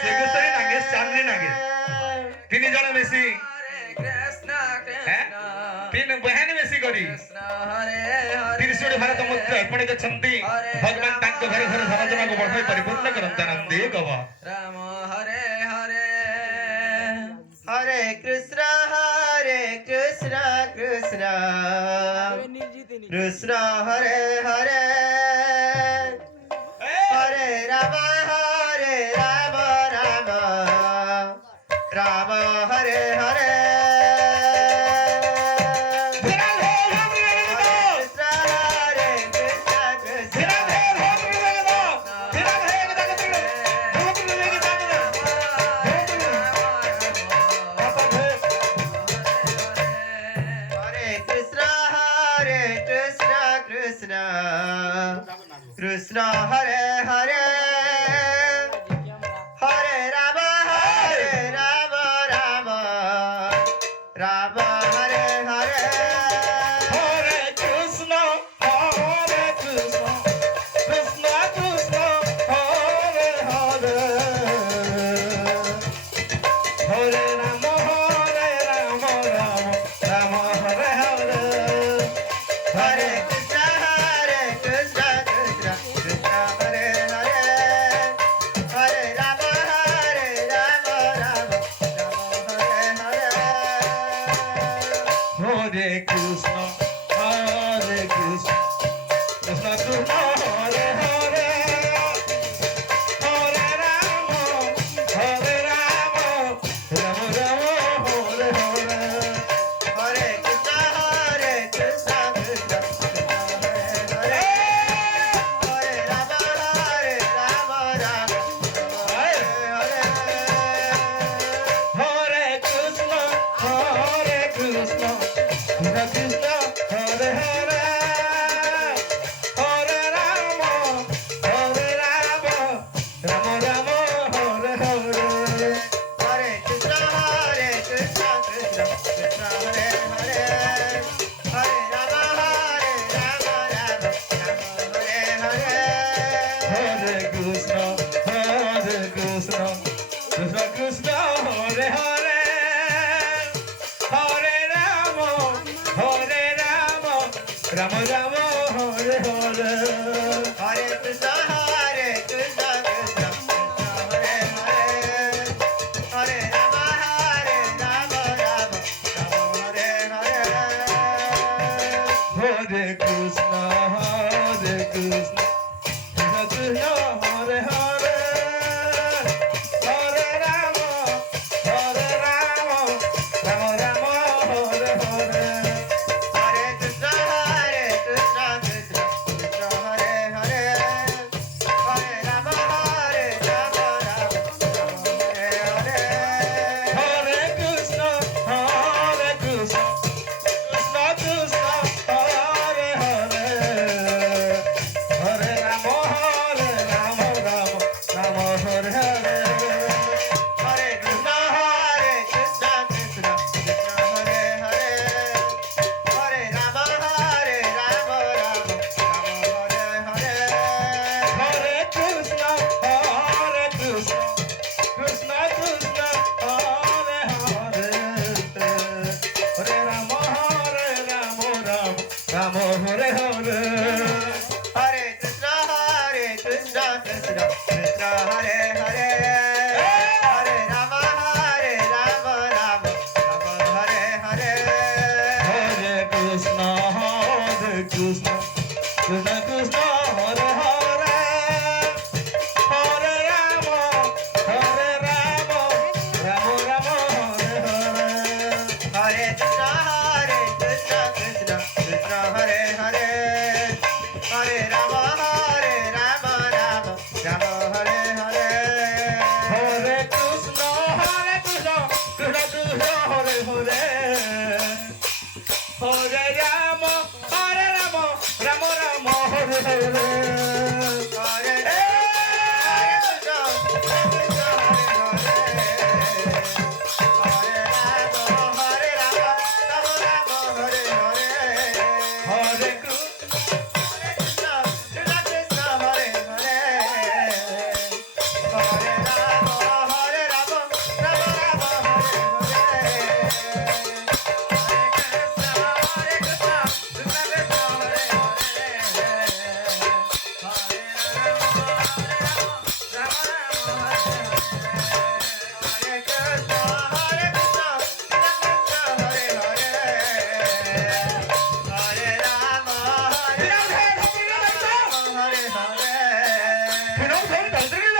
শ্রীকৃষ্ণই নাগেশ চাঁদনি নাগেশ তিনি জন বেশি তিন বহন বেশি করি ত্রিଶूल ଭାରତ ମଧ୍ୟ ଅର୍ପଣ କରିଛନ୍ତି ଭଗବାନ ତାଙ୍କ ଘରେ ଘରେ ସମାଜକୁ ବଢ଼ାଇ ପରିପୂର୍ଣ୍ଣ କରନ୍ତି ଆନନ୍ଦେ ଗବ ରାମ ହରେ ହରେ हरे कृष्ण कृष्ण कृष्ण हरे हरे हरे राम राम राम हरे हरे कृष्ण हरे हरे हरे राम राम राम हरे हरे हरे कृष्ण कृष्ण कृष्ण कृष्ण हरे हरे हरे राम राम राम हरे हरे हरे कृष्ण कृष्ण हरे हरे हरे राम राम हरे हरे हरे कृष्ण कृष्ण कृष्ण हरे हरे हरे राम राम राम हरे हरे हरे कृष्ण कृष्ण हरे हरे हरे राम राम हरे हरे हरे कृष्ण कृष्ण कृष्ण हरे हरे हरे राम राम राम हरे हरे हरे कृष्ण कृष्ण कृष्ण हरे हरे हरे राम राम हरे हरे हरे कृष्ण कृष्ण कृष्ण हरे हरे हरे राम राम राम हरे हरे हरे कृष्ण कृष्ण हरे हरे हरे राम राम हरे हरे हरे कृष्ण कृष्ण कृष्ण हरे हरे हरे राम राम राम हरे हरे हरे कृष्ण कृष्ण हरे हरे हरे राम राम हरे हरे हरे कृष्ण कृष्ण कृष्ण हरे हरे हरे राम राम राम हरे हरे हरे कृष्ण कृष्ण हरे हरे हरे राम हरे हरे हरे कृष्ण कृष्ण कृष्ण हरे हरे हरे राम राम हरे हरे हरे कृष्ण कृष्ण हरे हरे हरे राम राम हरे हरे हरे कृष्ण कृष्ण कृष्ण हरे हरे हरे राम राम राम हरे हरे हरे कृष्ण कृष्ण हरे हरे हरे राम राम हरे हरे हरे कृष्ण कृष्ण कृष्ण हरे हरे हरे राम राम हरे हरे हरे हरे कृष्ण हरे राम 그놈 좀 던지게